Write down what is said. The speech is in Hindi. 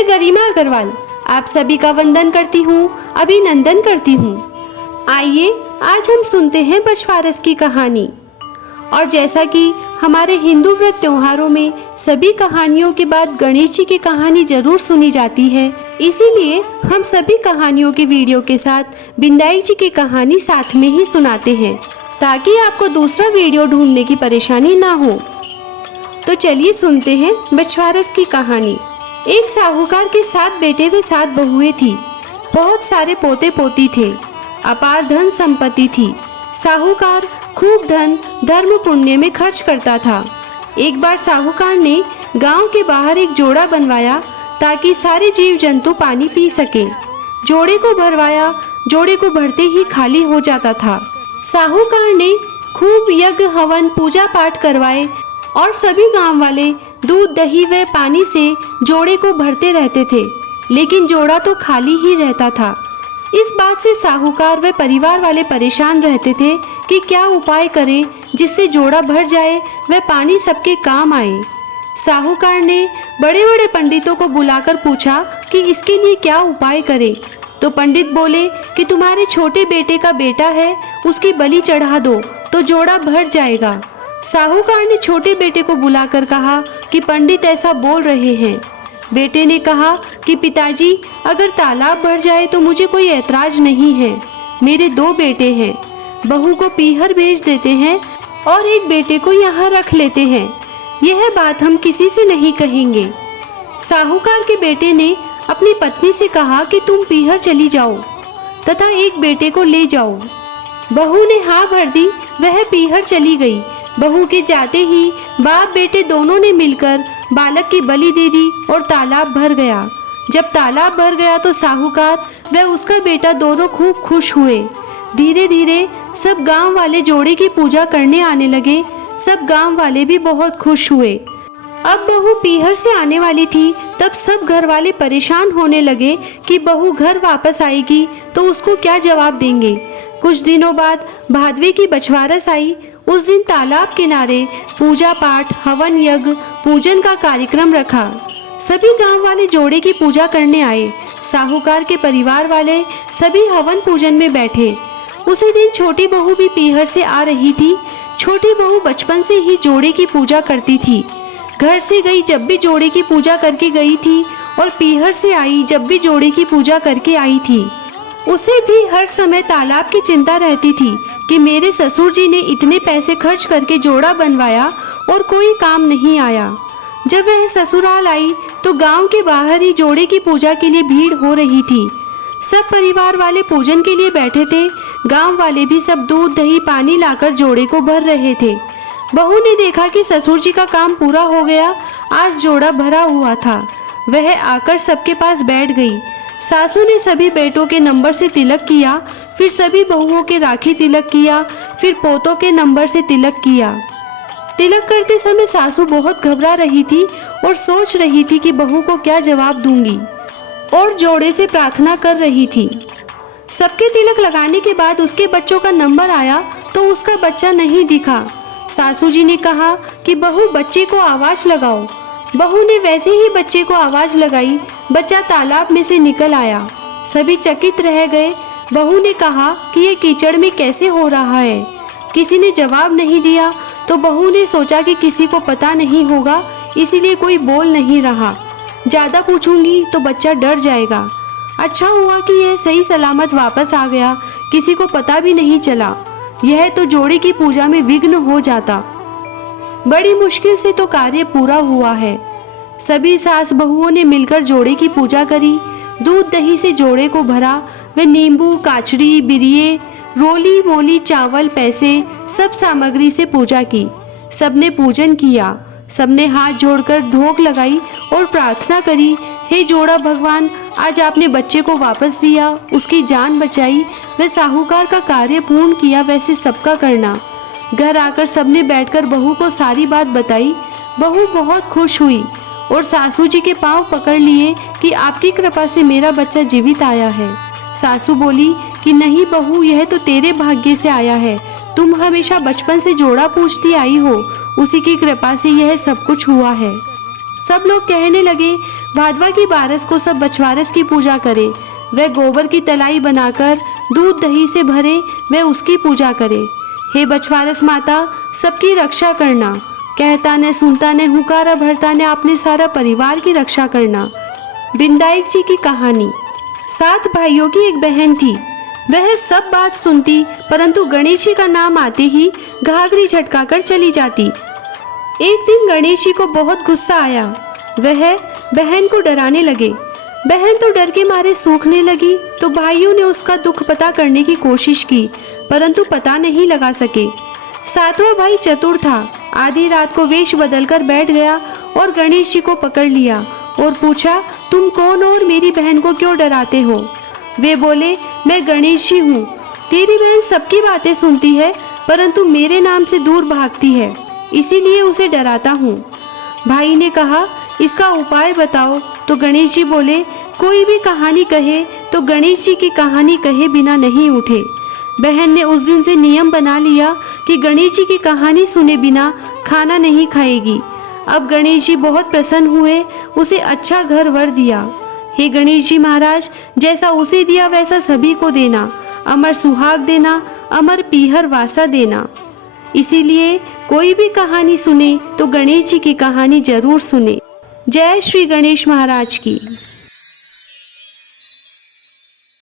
मैं गरिमा अग्रवाल आप सभी का वंदन करती हूँ, अभिनंदन करती हूँ। आइए आज हम सुनते हैं बछवारस की कहानी। और जैसा कि हमारे हिंदू व्रत त्योहारों में सभी कहानियों के बाद गणेश जी की कहानी जरूर सुनी जाती है, इसीलिए हम सभी कहानियों के वीडियो के साथ बिंदाई जी की कहानी साथ में ही सुनाते हैं, ताकि आपको दूसरा वीडियो ढूंढने की परेशानी ना हो। तो चलिए सुनते हैं बछवारस की कहानी। एक साहूकार के 7 बेटे व 7 बहुएं थी। बहुत सारे पोते पोती थे। अपार धन संपत्ति थी। साहूकार खूब धन धर्म पुण्य में खर्च करता था। एक बार साहूकार ने गांव के बाहर एक जोड़ा बनवाया ताकि सारे जीव जंतु पानी पी सके। जोड़े को भरवाया, जोड़े को भरते ही खाली हो जाता था। साहूकार ने खूब यज्ञ हवन पूजा पाठ करवाए और सभी गांव वाले दूध दही व पानी से जोड़े को भरते रहते थे, लेकिन जोड़ा तो खाली ही रहता था। इस बात से साहूकार व परिवार वाले परेशान रहते थे कि क्या उपाय करें जिससे जोड़ा भर जाए व पानी सबके काम आए। साहूकार ने बड़े बड़े पंडितों को बुलाकर पूछा कि इसके लिए क्या उपाय करें। तो पंडित बोले कि तुम्हारे छोटे बेटे का बेटा है, उसकी बलि चढ़ा दो तो जोड़ा भर जाएगा। साहूकार ने छोटे बेटे को बुलाकर कहा कि पंडित ऐसा बोल रहे हैं। बेटे ने कहा कि पिताजी, अगर तालाब भर जाए तो मुझे कोई ऐतराज नहीं है। मेरे 2 बेटे हैं, बहू को पीहर भेज देते हैं और एक बेटे को यहाँ रख लेते हैं। यह बात हम किसी से नहीं कहेंगे। साहूकार के बेटे ने अपनी पत्नी से कहा कि तुम पीहर चली जाओ तथा एक बेटे को ले जाओ। बहू ने हाँ भर दी, वह पीहर चली गई। बहू के जाते ही बाप बेटे दोनों ने मिलकर बालक की बलि दे दी और तालाब भर गया। जब तालाब भर गया तो साहूकार व उसका बेटा दोनों खूब खुश हुए। धीरे धीरे सब गांव वाले जोड़े की पूजा करने आने लगे। सब गांव वाले भी बहुत खुश हुए। अब बहू पीहर से आने वाली थी, तब सब घर वाले परेशान होने लगे कि बहू घर वापस आएगी तो उसको क्या जवाब देंगे। कुछ दिनों बाद भादवे की बछवारस आई। उस दिन तालाब किनारे पूजा पाठ हवन यज्ञ पूजन का कार्यक्रम रखा। सभी गांव वाले जोड़े की पूजा करने आए। साहूकार के परिवार वाले सभी हवन पूजन में बैठे। उसी दिन छोटी बहू भी पीहर से आ रही थी। छोटी बहू बचपन से ही जोड़े की पूजा करती थी। घर से गई जब भी जोड़े की पूजा करके गई थी और पीहर से आई जब भी जोड़े की पूजा करके आई थी। उसे भी हर समय तालाब की चिंता रहती थी कि मेरे ससुर जी ने इतने पैसे खर्च करके जोड़ा बनवाया और कोई काम नहीं आया। जब वह ससुराल आई तो गांव के बाहर ही जोड़े की पूजा के लिए भीड़ हो रही थी। सब परिवार वाले पूजन के लिए बैठे थे। गांव वाले भी सब दूध दही पानी लाकर जोड़े को भर रहे थे। बहू ने देखा कि ससुर जी का काम पूरा हो गया। आज जोड़ा भरा हुआ था। वह आकर सबके पास बैठ गई। सासू ने सभी बेटों के नंबर से तिलक किया, फिर सभी बहुओं के राखी तिलक किया, फिर पोतों के नंबर से तिलक किया। तिलक करते समय सासू बहुत घबरा रही थी और सोच रही थी कि बहू को क्या जवाब दूंगी, और जोड़े से प्रार्थना कर रही थी। सबके तिलक लगाने के बाद उसके बच्चों का नंबर आया तो उसका बच्चा नहीं दिखा। सासू जी ने कहा कि बहू बच्चे को आवाज लगाओ। बहू ने वैसे ही बच्चे को आवाज लगाई। बच्चा तालाब में से निकल आया। सभी चकित रह गए। बहू ने कहा कि ये कीचड़ में कैसे हो रहा है। किसी ने जवाब नहीं दिया तो बहू ने सोचा कि किसी को पता नहीं होगा, इसीलिए कोई बोल नहीं रहा। ज़्यादा पूछूंगी तो बच्चा डर जाएगा। अच्छा हुआ कि यह सही सलामत वापस आ गया, किसी को पता भी नहीं चला। यह तो जोड़े की पूजा में विघ्न हो जाता। बड़ी मुश्किल से तो कार्य पूरा हुआ है। सभी सास बहुओं ने मिलकर जोड़े की पूजा करी। दूध दही से जोड़े को भरा व नींबू काचड़ी बिरिये रोली मोली चावल पैसे सब सामग्री से पूजा की। सबने पूजन किया। सबने हाथ जोड़कर ढोक लगाई और प्रार्थना करी, हे जोड़ा भगवान, आज आपने बच्चे को वापस दिया, उसकी जान बचाई व साहूकार का कार्य पूर्ण किया, वैसे सबका करना। घर आकर सबने बैठकर बहू को सारी बात बताई। बहू बहुत खुश हुई और सासू जी के पांव पकड़ लिए कि आपकी कृपा से मेरा बच्चा जीवित आया है। सासू बोली कि नहीं बहू, यह तो तेरे भाग्य से आया है। तुम हमेशा बचपन से जोड़ा पूछती आई हो, उसी की कृपा से यह सब कुछ हुआ है। सब लोग कहने लगे, भादवा की बारस को सब बछवारस की पूजा करे, वह गोबर की तलाई बनाकर दूध दही से भरे, वह उसकी पूजा करे। हे बछवारस माता, सबकी रक्षा करना, कहता ने सुनता ने हुकारा भरता ने अपने सारा परिवार की रक्षा करना। बिंदाई जी की कहानी। 7 भाइयों की एक बहन थी। वह सब बात सुनती, परंतु गणेश जी का नाम आते ही घाघरी झटकाकर चली जाती। एक दिन गणेश जी को बहुत गुस्सा आया। वह बहन को डराने लगे। बहन तो डर के मारे सूखने लगी, तो भाइयों ने उसका दुख पता करने की कोशिश की, परंतु पता नहीं लगा सके। 7वां भाई चतुर था। आधी रात को वेश बदलकर बैठ गया और गणेश जी को पकड़ लिया और पूछा, तुम कौन हो और मेरी बहन को क्यों डराते हो? वे बोले, मैं गणेश जी हूँ। तेरी बहन सबकी बातें सुनती है, परंतु मेरे नाम से दूर भागती है, इसीलिए उसे डराता हूँ। भाई ने कहा, इसका उपाय बताओ। तो गणेश जी बोले, कोई भी कहानी कहे तो गणेश जी की कहानी कहे बिना नहीं उठे। बहन ने उस दिन से नियम बना लिया कि गणेश जी की कहानी सुने बिना खाना नहीं खाएगी। अब गणेश जी बहुत प्रसन्न हुए, उसे अच्छा घर वर दिया। हे गणेश जी महाराज, जैसा उसे दिया वैसा सभी को देना, अमर सुहाग देना, अमर पीहर वासा देना। इसीलिए कोई भी कहानी सुने तो गणेश जी की कहानी जरूर सुने। जय श्री गणेश महाराज की।